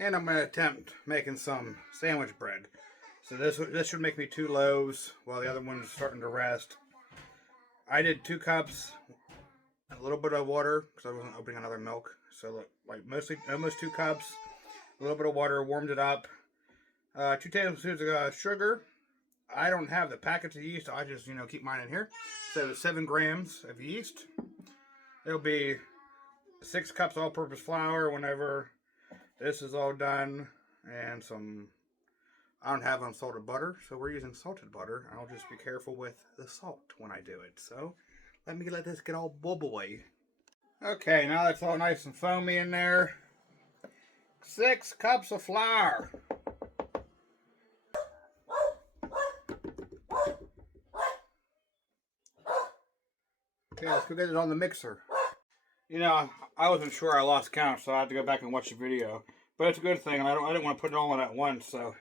And I'm going to attempt making some sandwich bread. So this should make me 2 loaves while the other one's starting to rest. I did 2 cups, a little bit of water because I wasn't opening another milk. So like mostly almost 2 cups, a little bit of water, warmed it up. 2 tablespoons of sugar. I don't have the packets of yeast, so I just keep mine in here. So 7 grams of yeast. It'll be 6 cups all-purpose flour whenever this is all done, and I don't have unsalted butter, so we're using salted butter. I'll just be careful with the salt when I do it. So let this get all bubbly. Okay, now that's all nice and foamy in there. 6 cups of flour. Okay, let's go get it on the mixer. I wasn't sure, I lost count, so I had to go back and watch the video. But it's a good thing. I didn't want to put it all in at once, so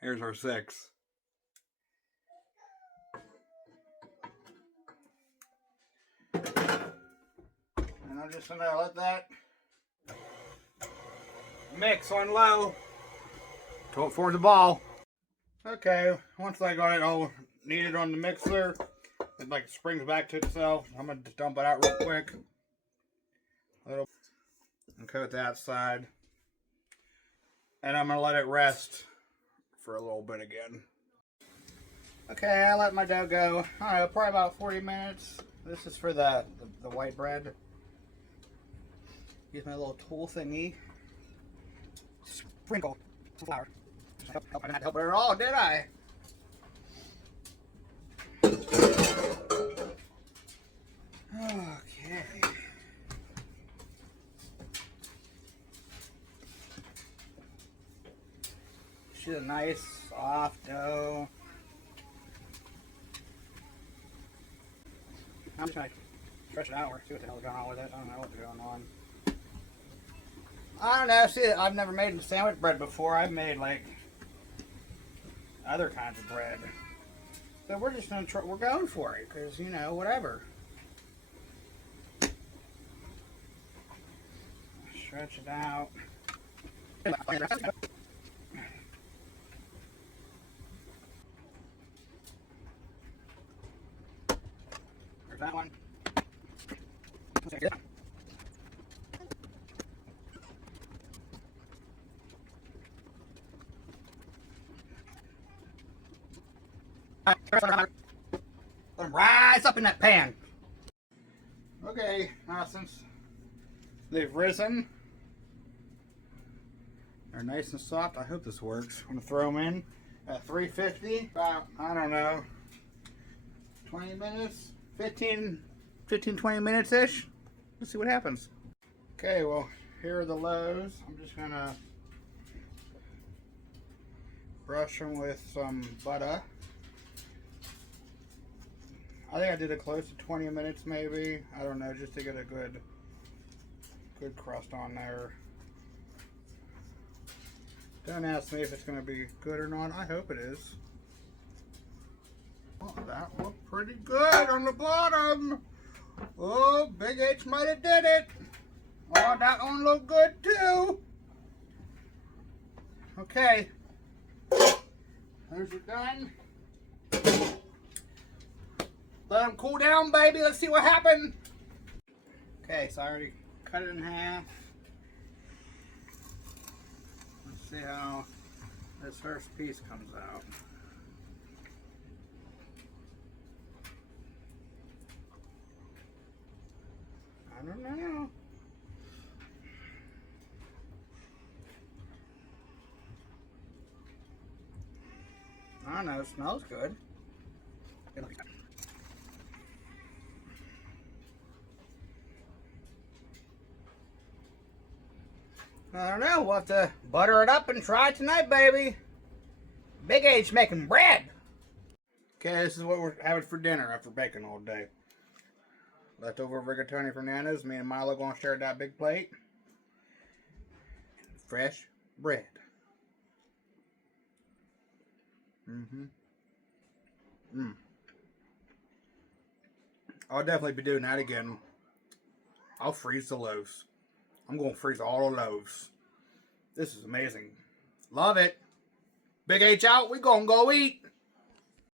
here's our 6. And I'm just gonna let that mix on low till it forms a ball. Okay, once I got it all kneaded on the mixer, it like springs back to itself. I'm gonna just dump it out real quick. And coat that side. And I'm gonna let it rest for a little bit again. Okay, I let my dough go, I don't know, probably about 40 minutes. This is for the white bread. Use my little tool thingy. Sprinkle some flour. I didn't help it at all, did I? Okay. She's a nice, soft dough. I'm just going to stretch it out or see what the hell's going on with it. I don't know what's going on. I don't know. See, I've never made sandwich bread before. I've made, like, other kinds of bread. So we're just going to try, we're going for it, because, whatever. Stretch it out. There's that one. Let them rise up in that pan. Okay, now since they've risen, they're nice and soft. I hope this works. I'm gonna throw them in at 350, about, I don't know, 20 minutes, 15, 20 minutes ish. Let's see what happens. Okay, well, here are the loaves. I'm just gonna brush them with some butter. I think I did it close to 20 minutes maybe. I don't know, just to get a good crust on there. Don't ask me if it's going to be good or not. I hope it is. Oh, that looked pretty good on the bottom. Oh, Big H might have did it. Oh, that one looked good too. Okay. Those are done. Let them cool down, baby. Let's see what happened. Okay, so I already cut it in half. Let's see how this first piece comes out. I don't know. I don't know. It smells good. I don't know. We'll have to butter it up and try it tonight, baby. Big H making bread. Okay, this is what we're having for dinner after baking all day. Leftover rigatoni from Nana's. Me and Milo gonna share that big plate. Fresh bread. I'll definitely be doing that again. I'll freeze the loaves. I'm gonna freeze all the loaves. This is amazing. Love it. Big H out. We gonna go eat.